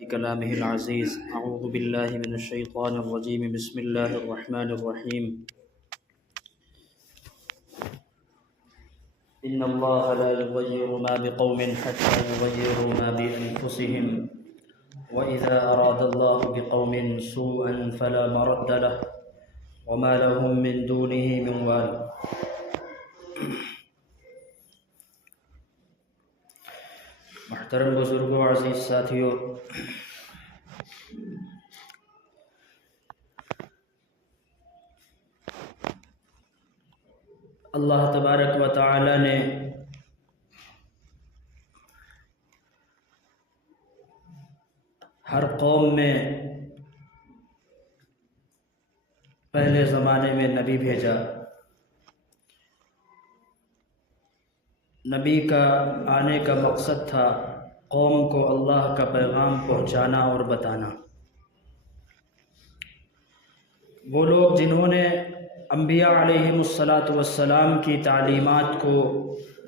كلامه العزيز. أعوذ بالله من الشيطان الرجيم. بسم الله الرحمن الرحيم. إن الله لا يغير ما بقوم حتى يغيروا ما بأنفسهم وإذا أراد الله بقوم سوءا فلا مرد له وما لهم من دونه من وال. محترم بزرگوں، عزیز ساتھیوں، اللہ تبارک و تعالی نے ہر قوم میں پہلے زمانے میں نبی بھیجا. نبی کا آنے کا مقصد تھا قوم کو اللہ کا پیغام پہنچانا اور بتانا. وہ لوگ جنہوں نے انبیاء علیہم السلام کی تعلیمات کو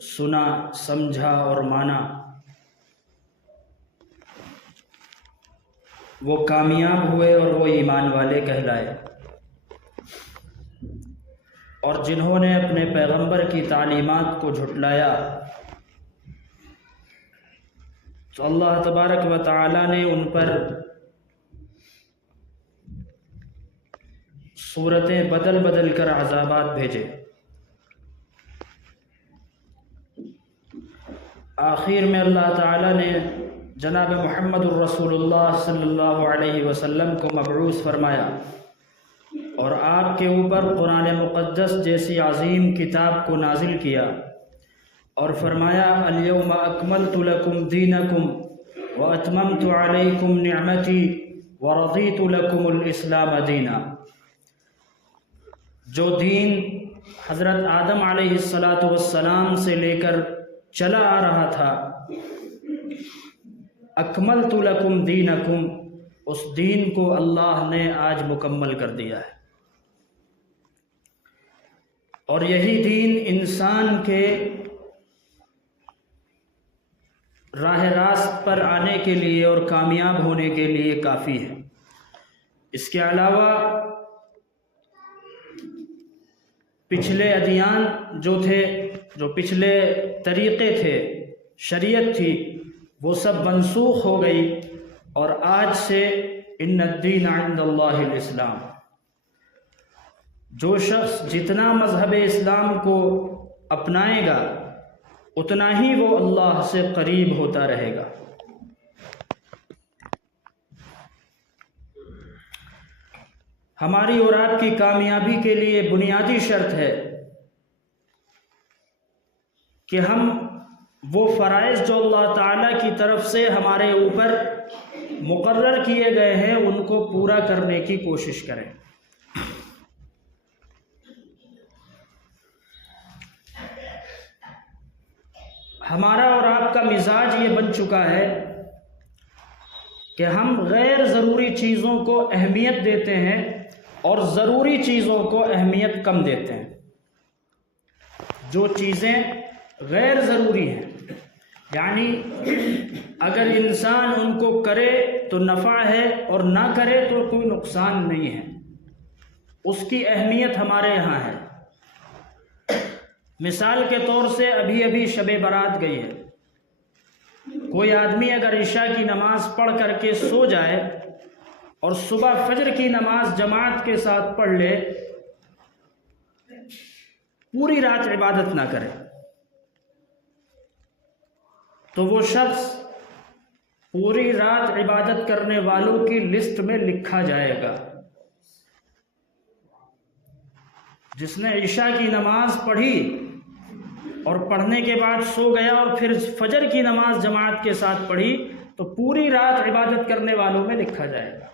سنا، سمجھا اور مانا، وہ کامیاب ہوئے اور وہ ایمان والے کہلائے. اور جنہوں نے اپنے پیغمبر کی تعلیمات کو جھٹلایا تو اللہ تبارک و تعالی نے ان پر صورتیں بدل بدل کر عذابات بھیجے. آخر میں اللہ تعالی نے جناب محمد الرسول اللہ صلی اللہ علیہ وسلم کو مبعوث فرمایا اور آپ کے اوپر قرآن مقدس جیسی عظیم کتاب کو نازل کیا اور فرمایا الیوم اکملت لکم دینکم واتممت علیکم نعمتی ورضیت لکم الاسلام دینا. جو دین حضرت آدم علیہ السلام سے لے کر چلا آ رہا تھا، اکملت لکم دینکم، اس دین کو اللہ نے آج مکمل کر دیا ہے. اور یہی دین انسان کے راہ راست پر آنے کے لیے اور کامیاب ہونے کے لیے کافی ہے. اس کے علاوہ پچھلے ادیان جو تھے، جو پچھلے طریقے تھے، شریعت تھی، وہ سب منسوخ ہو گئی اور آج سے ان الدین عند اللہ الاسلام. جو شخص جتنا مذہب اسلام کو اپنائے گا اتنا ہی وہ اللہ سے قریب ہوتا رہے گا. ہماری اور آپ کی کامیابی کے لیے بنیادی شرط ہے کہ ہم وہ فرائض جو اللہ تعالیٰ کی طرف سے ہمارے اوپر مقرر کیے گئے ہیں ان کو پورا کرنے کی کوشش کریں. ہمارا اور آپ کا مزاج یہ بن چکا ہے کہ ہم غیر ضروری چیزوں کو اہمیت دیتے ہیں اور ضروری چیزوں کو اہمیت کم دیتے ہیں. جو چیزیں غیر ضروری ہیں، یعنی اگر انسان ان کو کرے تو نفع ہے اور نہ کرے تو کوئی نقصان نہیں ہے، اس کی اہمیت ہمارے یہاں ہے. مثال کے طور سے ابھی شب برات گئی ہے. کوئی آدمی اگر عشاء کی نماز پڑھ کر کے سو جائے اور صبح فجر کی نماز جماعت کے ساتھ پڑھ لے، پوری رات عبادت نہ کرے، تو وہ شخص پوری رات عبادت کرنے والوں کی لسٹ میں لکھا جائے گا. جس نے عشاء کی نماز پڑھی اور پڑھنے کے بعد سو گیا اور پھر فجر کی نماز جماعت کے ساتھ پڑھی تو پوری رات عبادت کرنے والوں میں لکھا جائے گا.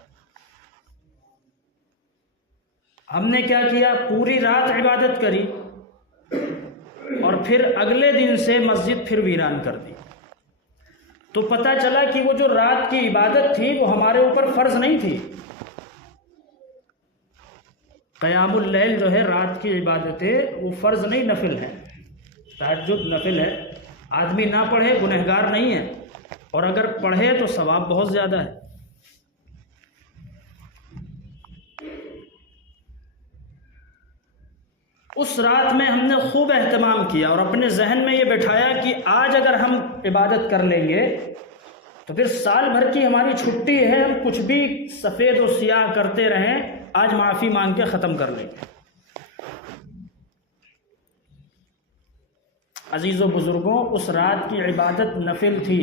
ہم نے کیا کیا؟ پوری رات عبادت کری اور پھر اگلے دن سے مسجد پھر ویران کر دی. تو پتہ چلا کہ وہ جو رات کی عبادت تھی وہ ہمارے اوپر فرض نہیں تھی. قیام اللیل جو ہے رات کی عبادت ہے، وہ فرض نہیں، نفل ہے. تہجد نفل ہے، آدمی نہ پڑھے گنہگار نہیں ہے، اور اگر پڑھے تو ثواب بہت زیادہ ہے۔ اس رات میں ہم نے خوب اہتمام کیا اور اپنے ذہن میں یہ بٹھایا کہ آج اگر ہم عبادت کر لیں گے تو پھر سال بھر کی ہماری چھٹی ہے، ہم کچھ بھی سفید و سیاہ کرتے رہیں، آج معافی مانگ کے ختم کر لیں گے۔ عزیز و بزرگوں، اس رات کی عبادت نفل تھی،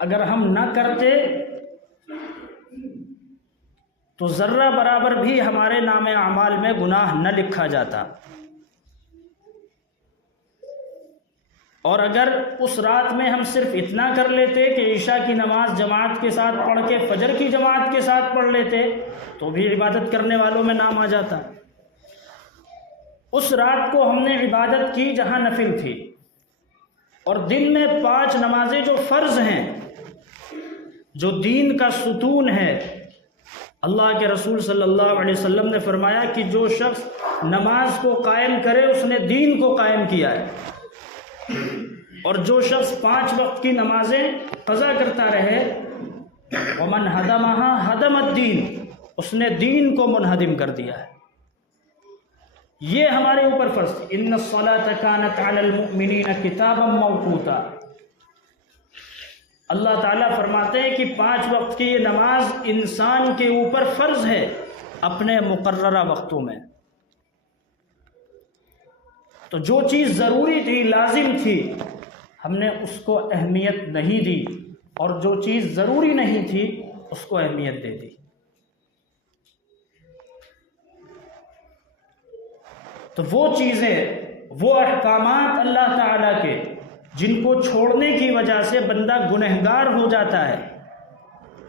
اگر ہم نہ کرتے تو ذرہ برابر بھی ہمارے نام اعمال میں گناہ نہ لکھا جاتا، اور اگر اس رات میں ہم صرف اتنا کر لیتے کہ عشاء کی نماز جماعت کے ساتھ پڑھ کے فجر کی جماعت کے ساتھ پڑھ لیتے تو بھی عبادت کرنے والوں میں نام آ جاتا۔ اس رات کو ہم نے عبادت کی جہاں نفل تھی، اور دن میں 5 نمازیں جو فرض ہیں، جو دین کا ستون ہے۔ اللہ کے رسول صلی اللہ علیہ وسلم نے فرمایا کہ جو شخص نماز کو قائم کرے اس نے دین کو قائم کیا ہے، اور جو شخص 5 وقت کی نمازیں قضا کرتا رہے، ومن ہدمها ہدم الدین، اس نے دین کو منہدم کر دیا ہے۔ یہ ہمارے اوپر فرض ہے۔ ان الصلاۃ کانت علی المؤمنین کتابا موقوتا۔ اللہ تعالیٰ فرماتے ہیں کہ 5 وقت کی یہ نماز انسان کے اوپر فرض ہے اپنے مقررہ وقتوں میں۔ تو جو چیز ضروری تھی، لازم تھی، ہم نے اس کو اہمیت نہیں دی، اور جو چیز ضروری نہیں تھی اس کو اہمیت دے دی۔ تو وہ چیزیں، وہ احکامات اللہ تعالیٰ کے جن کو چھوڑنے کی وجہ سے بندہ گنہگار ہو جاتا ہے،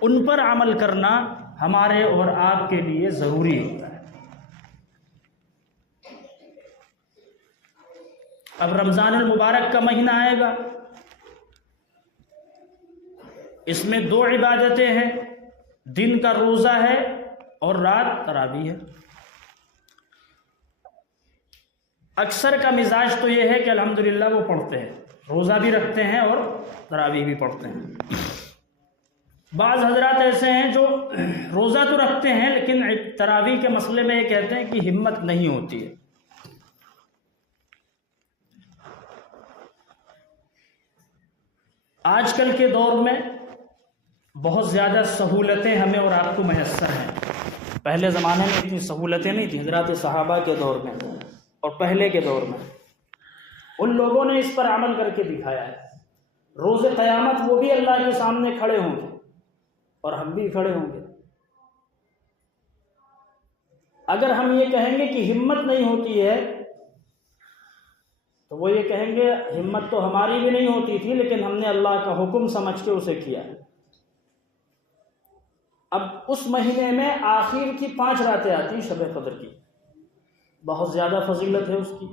ان پر عمل کرنا ہمارے اور آپ کے لیے ضروری ہوتا ہے۔ اب رمضان المبارک کا مہینہ آئے گا، اس میں 2 عبادتیں ہیں، دن کا روزہ ہے اور رات تراویح ہے۔ اکثر کا مزاج تو یہ ہے کہ الحمدللہ وہ پڑھتے ہیں، روزہ بھی رکھتے ہیں اور تراویح بھی پڑھتے ہیں۔ بعض حضرات ایسے ہیں جو روزہ تو رکھتے ہیں لیکن تراویح کے مسئلے میں یہ کہتے ہیں کہ ہمت نہیں ہوتی ہے۔ آج کل کے دور میں بہت زیادہ سہولتیں ہمیں اور آپ کو میسر ہیں۔ پہلے زمانے میں اتنی سہولتیں نہیں تھیں، حضرات صحابہ کے دور میں اور پہلے کے دور میں ان لوگوں نے اس پر عمل کر کے دکھایا ہے۔ روز قیامت وہ بھی اللہ کے سامنے کھڑے ہوں گے اور ہم بھی کھڑے ہوں گے۔ اگر ہم یہ کہیں گے کہ ہمت نہیں ہوتی ہے تو وہ یہ کہیں گے ہمت تو ہماری بھی نہیں ہوتی تھی لیکن ہم نے اللہ کا حکم سمجھ کے اسے کیا۔ اب اس مہینے میں آخر کی 5 راتیں آتی شب قدر کی، بہت زیادہ فضیلت ہے اس کی۔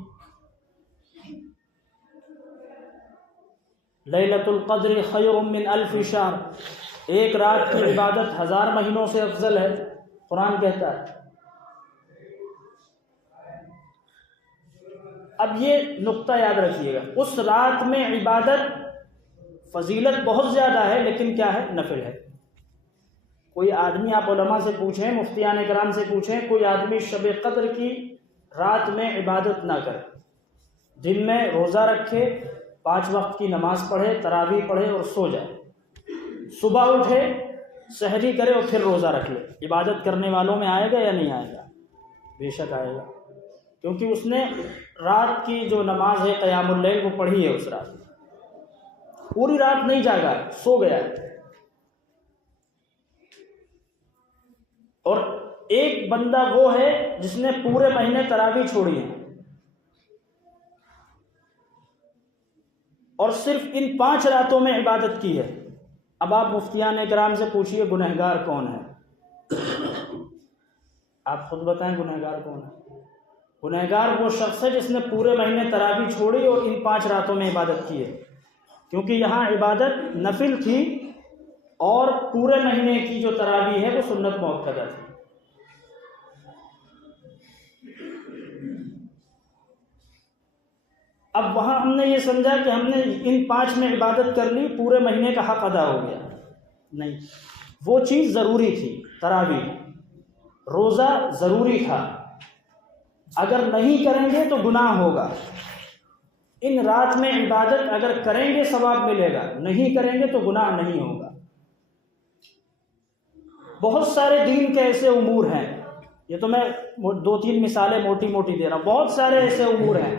لیلۃ القدر خیر من 1000 شہر، ایک رات کی عبادت 1000 مہینوں سے افضل ہے، قرآن کہتا ہے۔ اب یہ نقطہ یاد رکھیے گا، اس رات میں عبادت فضیلت بہت زیادہ ہے لیکن کیا ہے؟ نفل ہے۔ کوئی آدمی، آپ علماء سے پوچھیں، مفتیان کرام سے پوچھیں، کوئی آدمی شب قدر کی رات میں عبادت نہ کرے، دن میں روزہ رکھے، 5 وقت کی نماز پڑھے، تراویح پڑھے اور سو جائے، صبح اٹھے، سحری کرے اور پھر روزہ رکھ لے، عبادت کرنے والوں میں آئے گا یا نہیں آئے گا؟ بے شک آئے گا، کیونکہ اس نے رات کی جو نماز ہے قیام اللیل وہ پڑھی ہے، اس رات پوری رات نہیں جاگا، سو گیا ہے۔ اور ایک بندہ وہ ہے جس نے پورے مہینے تراویح چھوڑی ہے اور صرف ان 5 راتوں میں عبادت کی ہے۔ اب آپ مفتیان کرام سے پوچھئے گنہگار کون ہے؟ آپ خود بتائیں گنہگار کون ہے؟ گنہگار وہ شخص ہے جس نے پورے مہینے تراویح چھوڑی اور ان 5 راتوں میں عبادت کی ہے، کیونکہ یہاں عبادت نفل تھی اور پورے مہینے کی جو تراویح ہے وہ سنت مؤکدہ تھی۔ اب وہاں ہم نے یہ سمجھا کہ ہم نے ان 5 میں عبادت کر لی، پورے مہینے کا حق ادا ہو گیا. نہیں، وہ چیز ضروری تھی. تراویح، روزہ ضروری تھا. اگر نہیں کریں گے تو گناہ ہوگا. ان رات میں عبادت اگر کریں گے ثواب ملے گا، نہیں کریں گے تو گناہ نہیں ہوگا. بہت سارے دین کے ایسے امور ہیں، یہ تو میں 2-3 مثالیں موٹی موٹی دے رہا ہوں. بہت سارے ایسے امور ہیں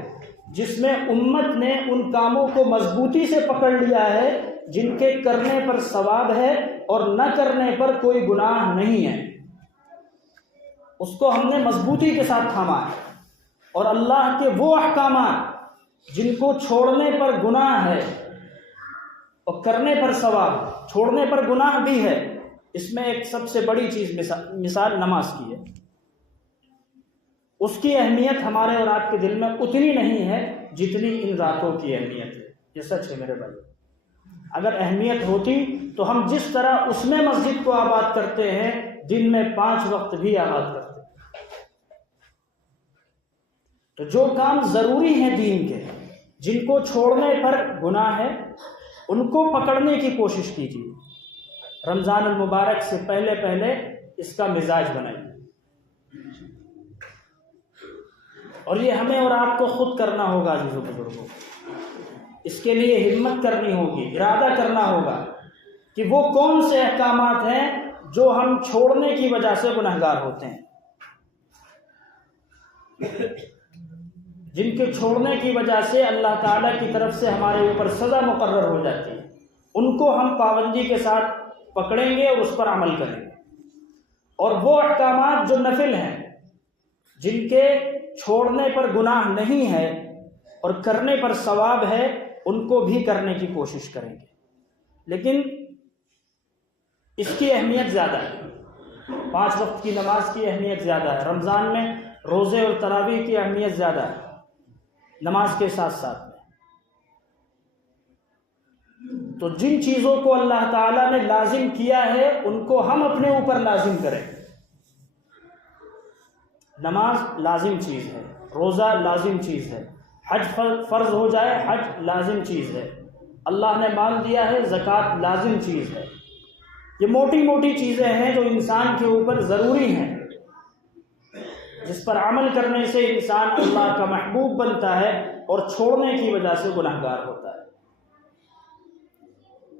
جس میں امت نے ان کاموں کو مضبوطی سے پکڑ لیا ہے جن کے کرنے پر ثواب ہے اور نہ کرنے پر کوئی گناہ نہیں ہے. اس کو ہم نے مضبوطی کے ساتھ تھاما ہے. اور اللہ کے وہ احکامات جن کو چھوڑنے پر گناہ ہے اور کرنے پر ثواب، چھوڑنے پر گناہ بھی ہے، اس میں ایک سب سے بڑی چیز مثال نماز کی ہے. اس کی اہمیت ہمارے اور آپ کے دل میں اتنی نہیں ہے جتنی ان راتوں کی اہمیت ہے. یہ سچ ہے میرے بھائی. اگر اہمیت ہوتی تو ہم جس طرح اس میں مسجد کو آباد کرتے ہیں، دن میں 5 وقت بھی آباد کرتے. تو جو کام ضروری ہیں دین کے، جن کو چھوڑنے پر گناہ ہے، ان کو پکڑنے کی کوشش کیجیے. رمضان المبارک سے پہلے اس کا مزاج بنائیے. اور یہ ہمیں اور آپ کو خود کرنا ہوگا عزیزو بزرگوں. اس کے لیے ہمت کرنی ہوگی، ارادہ کرنا ہوگا کہ وہ کون سے احکامات ہیں جو ہم چھوڑنے کی وجہ سے گنہگار ہوتے ہیں، جن کے چھوڑنے کی وجہ سے اللہ تعالیٰ کی طرف سے ہمارے اوپر سزا مقرر ہو جاتی ہے. ان کو ہم پابندی کے ساتھ پکڑیں گے اور اس پر عمل کریں گے. اور وہ احکامات جو نفل ہیں، جن کے چھوڑنے پر گناہ نہیں ہے اور کرنے پر ثواب ہے، ان کو بھی کرنے کی کوشش کریں گے. لیکن اس کی اہمیت زیادہ ہے. 5 وقت کی نماز کی اہمیت زیادہ ہے. رمضان میں روزے اور تراویح کی اہمیت زیادہ ہے نماز کے ساتھ ساتھ میں. تو جن چیزوں کو اللہ تعالیٰ نے لازم کیا ہے ان کو ہم اپنے اوپر لازم کریں. نماز لازم چیز ہے، روزہ لازم چیز ہے، حج فرض ہو جائے حج لازم چیز ہے، اللہ نے مال دیا ہے زکوٰۃ لازم چیز ہے. یہ موٹی موٹی چیزیں ہیں جو انسان کے اوپر ضروری ہیں، جس پر عمل کرنے سے انسان اللہ کا محبوب بنتا ہے اور چھوڑنے کی وجہ سے گنہگار ہوتا ہے.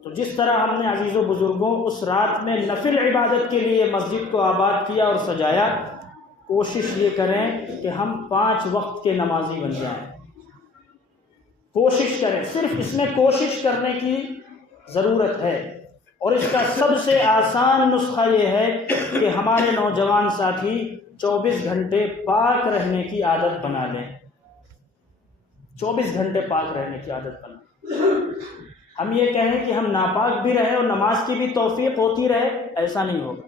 تو جس طرح ہم نے عزیز و بزرگوں اس رات میں نفل عبادت کے لیے مسجد کو آباد کیا اور سجایا، کوشش یہ کریں کہ ہم 5 وقت کے نمازی بن جائیں. کوشش کریں، صرف اس میں کوشش کرنے کی ضرورت ہے. اور اس کا سب سے آسان نسخہ یہ ہے کہ ہمارے نوجوان ساتھی 24 گھنٹے پاک رہنے کی عادت بنا لیں. 24 گھنٹے پاک رہنے کی عادت بنا لیں. ہم یہ کہیں کہ ہم ناپاک بھی رہے اور نماز کی بھی توفیق ہوتی رہے، ایسا نہیں ہوگا.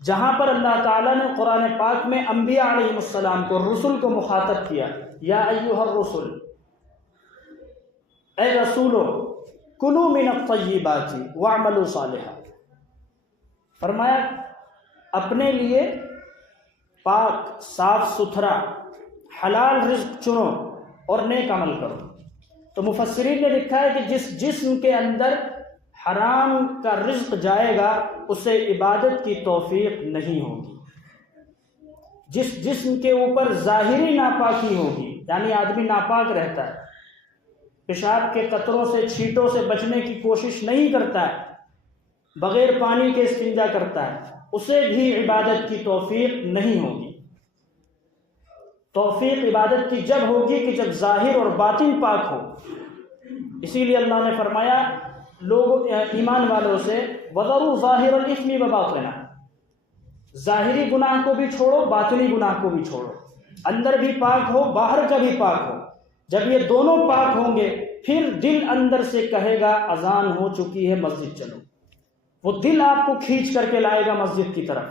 جہاں پر اللہ تعالیٰ نے قرآن پاک میں انبیاء علیہ السلام کو، رسل کو مخاطب کیا، یا ایھا الرسل، اے رسولو کلوا من الطیبات واعملوا صالحا، فرمایا اپنے لیے پاک، صاف ستھرا، حلال رزق چنو اور نیک عمل کرو. تو مفسرین نے لکھا ہے کہ جس جسم کے اندر حرام کا رزق جائے گا اسے عبادت کی توفیق نہیں ہوگی. جس جسم کے اوپر ظاہری ناپاکی ہوگی، یعنی آدمی ناپاک رہتا ہے، پیشاب کے قطروں سے، چھینٹوں سے بچنے کی کوشش نہیں کرتا ہے، بغیر پانی کے استنجا کرتا ہے، اسے بھی عبادت کی توفیق نہیں ہوگی. توفیق عبادت کی جب ہوگی کہ جب ظاہر اور باطن پاک ہو. اسی لیے اللہ نے فرمایا لوگ ایمان والوں سے وَذَرُوا ظَاهِرَ الْإِثْمِ وَبَاطِنَهُ، ظاہری گناہ کو بھی چھوڑو، باطنی گناہ کو بھی چھوڑو، اندر بھی پاک ہو، باہر کا بھی پاک ہو. جب یہ دونوں پاک ہوں گے پھر دل اندر سے کہے گا اذان ہو چکی ہے مسجد چلو. وہ دل آپ کو کھینچ کر کے لائے گا مسجد کی طرف.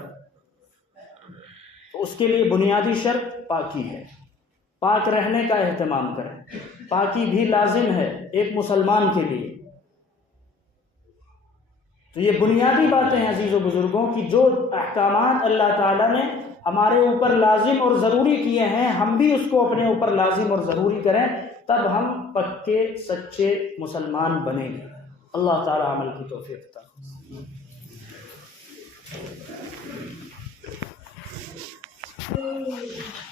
تو اس کے لیے بنیادی شرط پاکی ہے. پاک رہنے کا اہتمام کریں. پاکی بھی لازم ہے ایک مسلمان کے لیے. تو یہ بنیادی باتیں ہیں عزیز و بزرگوں کی، جو احکامات اللہ تعالیٰ نے ہمارے اوپر لازم اور ضروری کیے ہیں، ہم بھی اس کو اپنے اوپر لازم اور ضروری کریں تب ہم پکے سچے مسلمان بنیں گے۔ اللہ تعالی عمل کی توفیق عطا فرمائے۔